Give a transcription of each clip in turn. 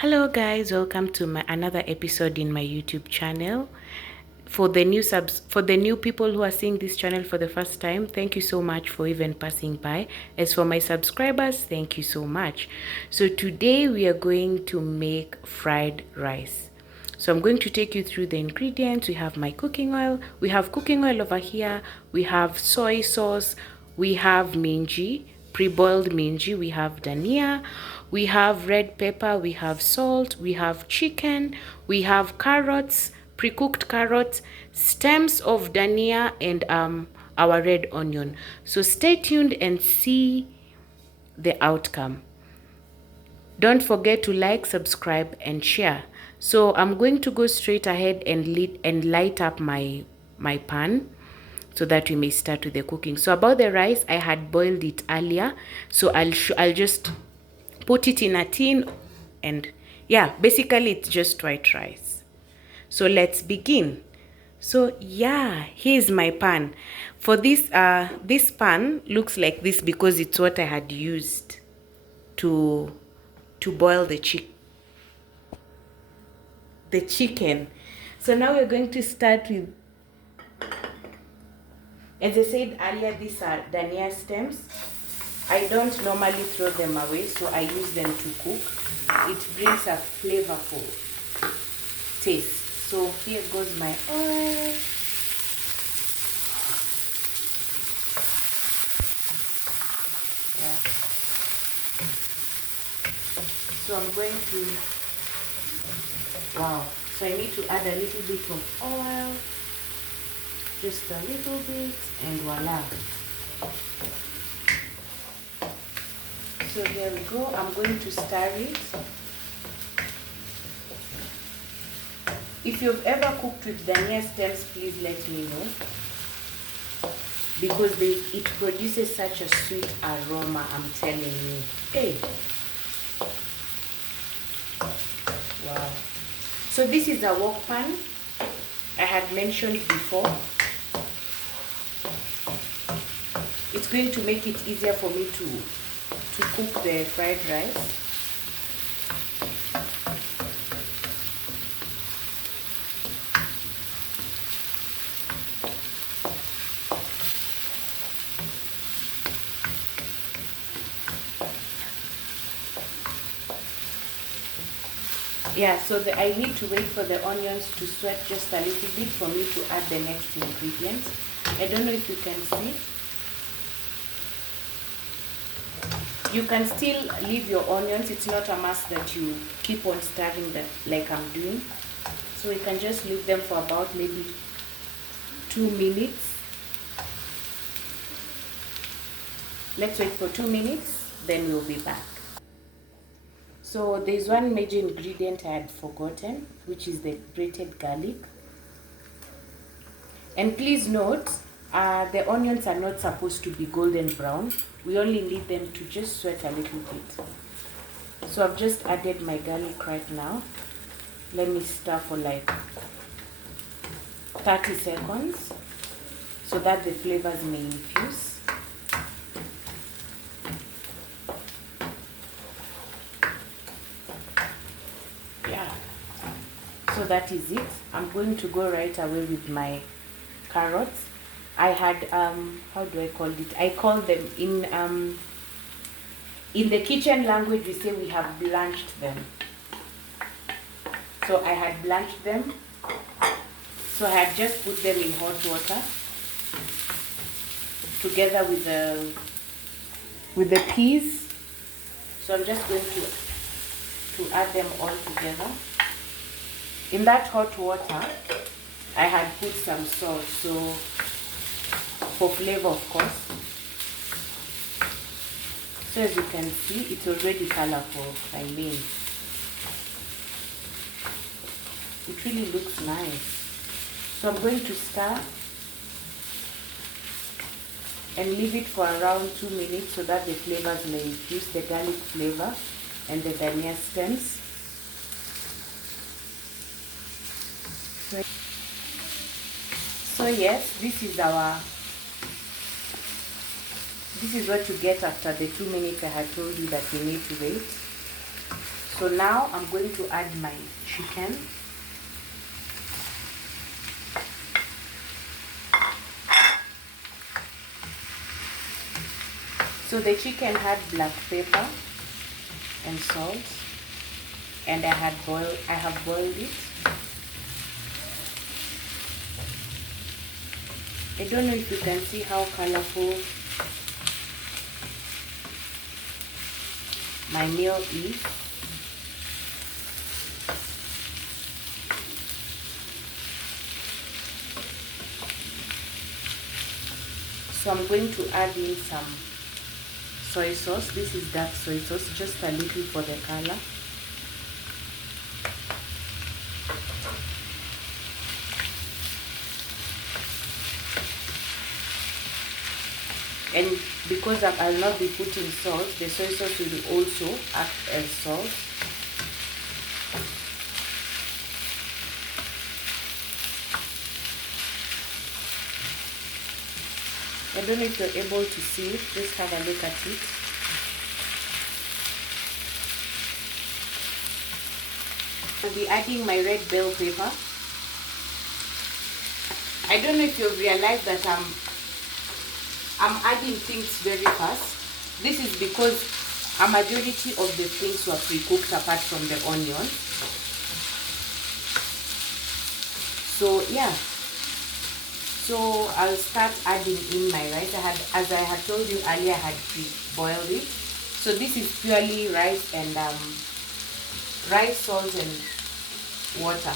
Hello guys, welcome to another episode in my YouTube channel. For the new people who are seeing this channel for the first time, thank you so much for even passing by. As for my subscribers, thank you so much. So today we are going to make fried rice. So I'm going to take you through the ingredients. We have my cooking oil. We have cooking oil over here. We have soy sauce. We have minji, pre-boiled minji. We have dhania. We have red pepper. We have salt. We have chicken. We have carrots, pre-cooked carrots, stems of dhania, and our red onion. So stay tuned and see the outcome. Don't forget to like, subscribe, and share. So I'm going to go straight ahead and light up my pan so that we may start with the cooking. So about the rice, I had boiled it earlier. So I'll just put it in a tin, and yeah, basically it's just white rice. So let's begin. So yeah, here's my pan. For this pan looks like this because it's what I had used to boil the chicken. So now we're going to start with, as I said earlier, these are dhania stems. I don't normally throw them away, so I use them to cook. It brings a flavorful taste. So here goes my oil. Yeah. So I'm going to, wow. So I need to add a little bit of oil, just a little bit, and voila. So here we go. I'm going to stir it. If you've ever cooked with dhania stems, please let me know, because it produces such a sweet aroma, I'm telling you. Hey. Wow. So this is a wok pan I had mentioned before. It's going to make it easier for me to cook the fried rice. Yeah, so I need to wait for the onions to sweat just a little bit for me to add the next ingredient. I don't know if you can see. You can still leave your onions. It's not a must that you keep on stirring them like I'm doing. So we can just leave them for about maybe 2 minutes. Let's wait for 2 minutes, then we'll be back. So there's one major ingredient I had forgotten, which is the grated garlic. And please note, the onions are not supposed to be golden brown. We only need them to just sweat a little bit. So I've just added my garlic right now. Let me stir for like 30 seconds so that the flavors may infuse. Yeah, so that is it. I'm going to go right away with my carrots. I had how do I call it? I call them in the kitchen language we say we have blanched them. So I had blanched them. So I had just put them in hot water together with the peas. So I'm just going to add them all together. In that hot water, I had put some salt, so for flavor, of course. So as you can see, it's already colorful. I mean, it really looks nice. So I'm going to stir and leave it for around 2 minutes so that the flavors may infuse, the garlic flavor and the dhania stems. So yes, this is what you get after the 2 minutes I had told you that we need to wait. So now I'm going to add my chicken. So the chicken had black pepper and salt, and I have boiled it. I don't know if you can see how colorful my meal is. So I'm going to add in some soy sauce. This is dark soy sauce, just a little for the color. And because I'll not be putting salt, the soy sauce will also act as salt. I don't know if you're able to see it, just have a look at it. I'll be adding my red bell pepper. I don't know if you've realized that I'm adding things very fast. This is because a majority of the things were pre-cooked apart from the onion. So yeah. So I'll start adding in my rice. As I had told you earlier, I had pre-boiled it. So this is purely rice and rice, salt, and water.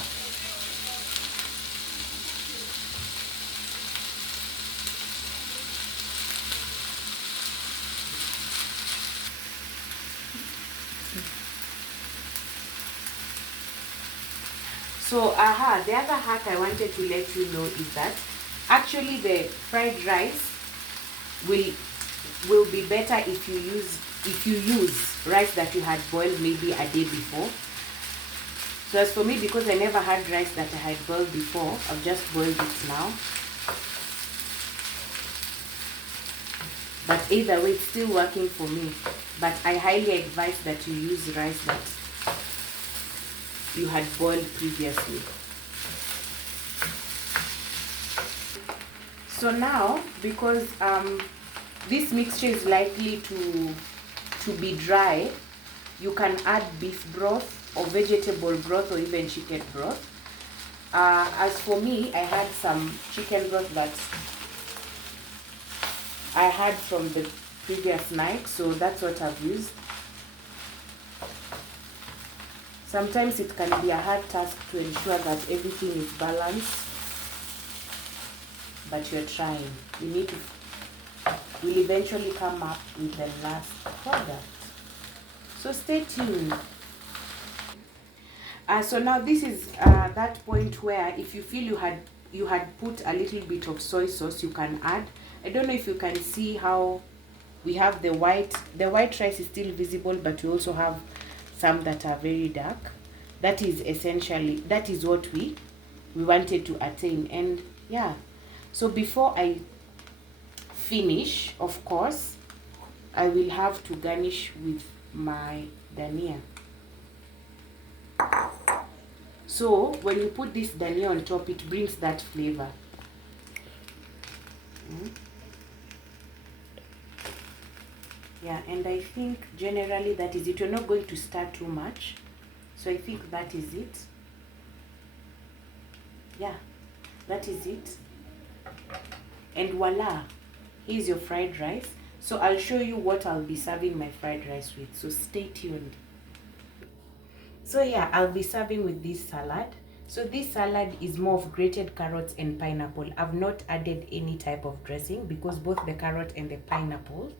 So the other hack I wanted to let you know is that actually the fried rice will be better if you use rice that you had boiled maybe a day before. So as for me, because I never had rice that I had boiled before, I've just boiled it now. But either way, it's still working for me. But I highly advise that you use rice that you had boiled previously. So now, because this mixture is likely to be dry, you can add beef broth or vegetable broth or even chicken broth. As for me, I had some chicken broth that I had from the previous night, so that's what I've used. Sometimes it can be a hard task to ensure that everything is balanced, but you're trying. We'll eventually come up with the last product. So stay tuned. So now this is that point where if you feel you had put a little bit of soy sauce, you can add. I don't know if you can see how we have the white rice is still visible, but we also have some that are very dark. That is what we wanted to attain. And yeah, so before I finish, of course, I will have to garnish with my Dhania. So when you put this Dhania on top, it brings that flavor. Yeah, and I think generally that is it. You're not going to stir too much. So I think that is it. Yeah, that is it. And voila, here's your fried rice. So I'll show you what I'll be serving my fried rice with. So stay tuned. So yeah, I'll be serving with this salad. So this salad is more of grated carrots and pineapple. I've not added any type of dressing because both the carrot and the pineapple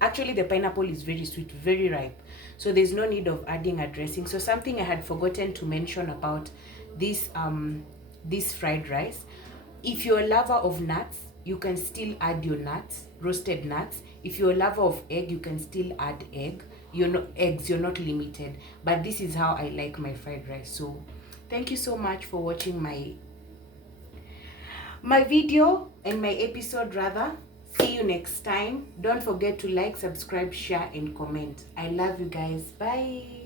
actually the pineapple is very sweet, very ripe. So there's no need of adding a dressing. So something I had forgotten to mention about this fried rice. If you're a lover of nuts, you can still add your nuts, roasted nuts. If you're a lover of egg, you can still add egg. You're not limited. But this is how I like my fried rice. So thank you so much for watching my video and my episode rather. See you next time. Don't forget to like, subscribe, share, and comment. I love you guys. Bye.